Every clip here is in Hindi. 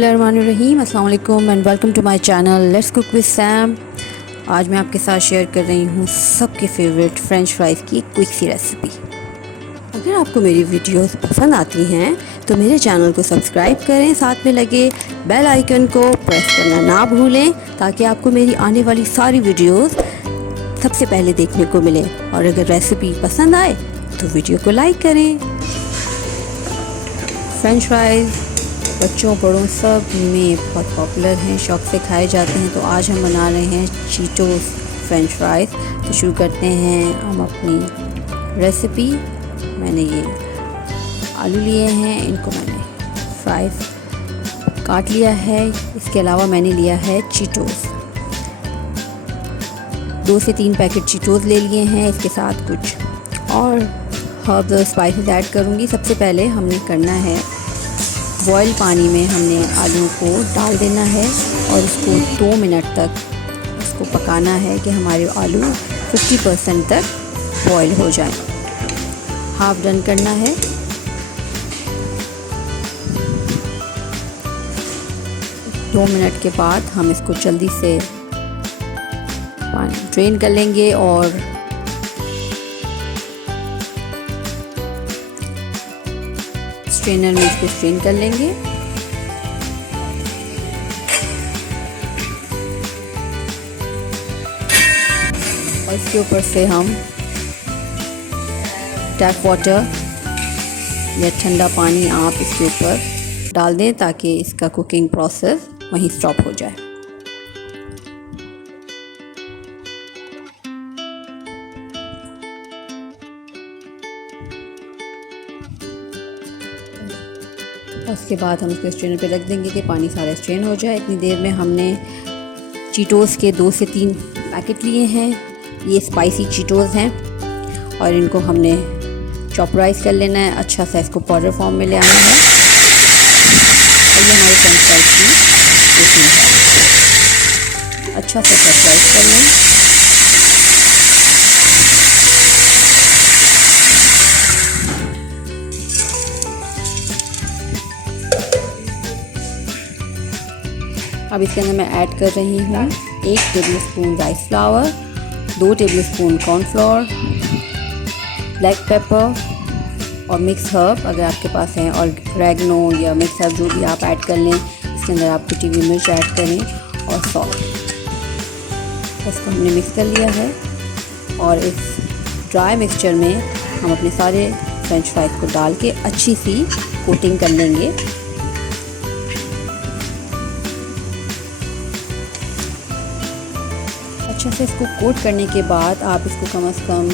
बिस्मिल्लाहिर्रहमानिर्रहीम, अस्सलाम वालेकुम and welcome to my channel let's cook with Sam. आज मैं आपके साथ शेयर कर रही हूँ सबके फेवरेट फ्रेंच फ्राइज़ की एक क्विक सी रेसिपी। अगर आपको मेरी वीडियोस पसंद आती हैं तो मेरे चैनल को सब्सक्राइब करें, साथ में लगे बेल आइकन को प्रेस करना ना भूलें ताकि आपको मेरी आने वाली सारी वीडियोस सबसे पहले देखने को मिले। और अगर रेसिपी पसंद आए तो वीडियो को लाइक करें। फ्रेंच फ्राइज़ बच्चों बड़ों सब में बहुत पॉपुलर हैं, शौक़ से खाए जाते हैं। तो आज हम बना रहे हैं चीटोस फ्रेंच फ्राइज़। तो शुरू करते हैं हम अपनी रेसिपी। मैंने ये आलू लिए हैं, इनको मैंने फ्राइज़ काट लिया है। इसके अलावा मैंने लिया है चीटोस, 2 से 3 पैकेट चीटोस ले लिए हैं। इसके साथ कुछ और हर्ब्स और स्पाइसेस ऐड करूँगी। सबसे पहले हमने करना है बॉयल पानी में हमने आलू को डाल देना है और इसको 2 मिनट तक इसको पकाना है कि हमारे आलू 50% तक बॉयल हो जाए। हाफ डन करना है। दो मिनट के बाद हम इसको जल्दी से पानी ड्रेन कर लेंगे और स्ट्रेनर में इसको स्ट्रेन कर लेंगे। और इसके ऊपर से हम टैप वाटर या ठंडा पानी आप इसके ऊपर डाल दें ताकि इसका कुकिंग प्रोसेस वहीं स्टॉप हो जाए। उसके बाद हम इसको स्ट्रेनर पे रख देंगे कि पानी सारा स्ट्रेन हो जाए। इतनी देर में हमने चीटोस के 2 से 3 पैकेट लिए हैं। ये स्पाइसी चीटोस हैं और इनको हमने चॉपराइज कर लेना है। अच्छा सा इसको पाउडर फॉर्म में ले आना है। और ये हमारे फ्रेंच फ्राइज की कोटिंग है। अच्छा सा चॉपराइज कर लें। अब इसके अंदर मैं ऐड कर रही हूँ 1 tablespoon rice flour, 2 tablespoon cornflour, black pepper और मिक्स हर्ब अगर आपके पास है, और ऑरेगनो या मिक्स हर्ब जो भी आप ऐड कर लें। इसके अंदर आप कुटी हुई मिर्च ऐड करें और सॉल्ट। इसको हमने मिक्स कर लिया है और इस ड्राई मिक्सचर में हम अपने सारे फ्रेंच फ्राइज को डाल के अच्छी सी कोटिंग कर लेंगे। अच्छा से इसको कोट करने के बाद आप इसको कम से कम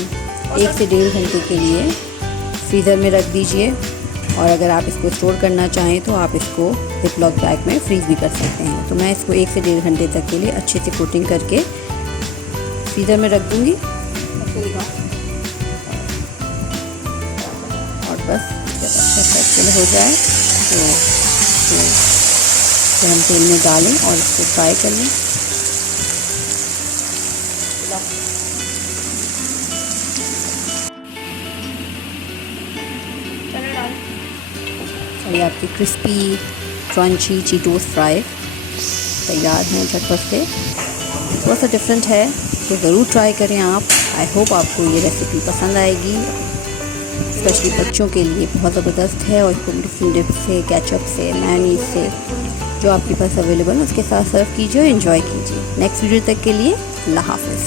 1 से 1.5 घंटे के लिए फ्रीज़र में रख दीजिए। और अगर आप इसको स्टोर करना चाहें तो आप इसको जिपलॉक बैग में फ्रीज़ भी कर सकते हैं। तो मैं इसको 1 से 1.5 घंटे तक के लिए अच्छे से कोटिंग करके फ्रीज़र में रख दूँगी। और बस जब अच्छा सा हो जाए तो हम तेल में डालें और इसको फ्राई कर लें। ये आपकी क्रिस्पी क्रंची चीटोस फ्राई तैयार हैं झटपट से। थोड़ा सा डिफरेंट है तो ज़रूर ट्राई करें आप। आई होप आपको ये रेसिपी पसंद आएगी। स्पेशली बच्चों के लिए बहुत ज़बरदस्त है और इसको डिफरेंट डिप से, केचप से, मेयोनीज से जो आपके पास अवेलेबल है उसके साथ सर्व कीजिए और एंजॉय कीजिए। नेक्स्ट वीडियो तक के लिए अल्लाह हाफ़िज़।